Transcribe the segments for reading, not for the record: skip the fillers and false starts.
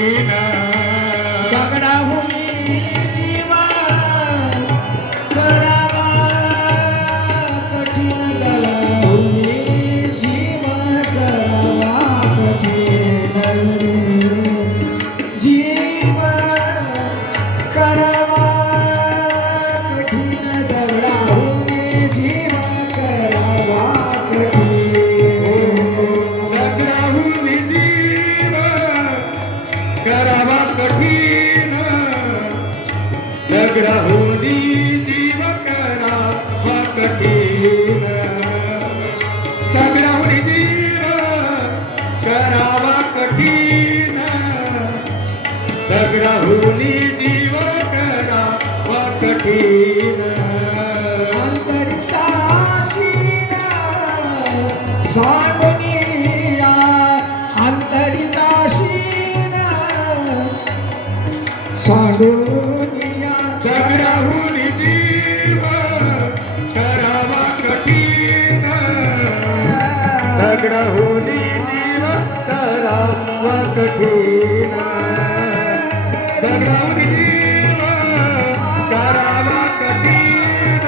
कठीण दगडाहून जीवा करावा कठीण दगडाहून जीवा करावा कठीण जीवा करावा कठीण दगडाहून जीवा करावा कठीण दगडाहून जीव करावा कठीण दगडाहून जीव करावा कठीण दगडाहून जीव करावा कठीण दगडाहून जीव करावा कठीण अंतरचा सीना सांडूनिया अंतरचा सीना सांडूनिया दगडाहून जीव करावा कठीण दगडाहून जीव करावा कठीण दगडाहून जीव करावा कठीण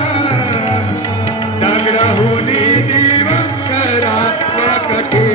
दगडाहून जीव करावा कठीण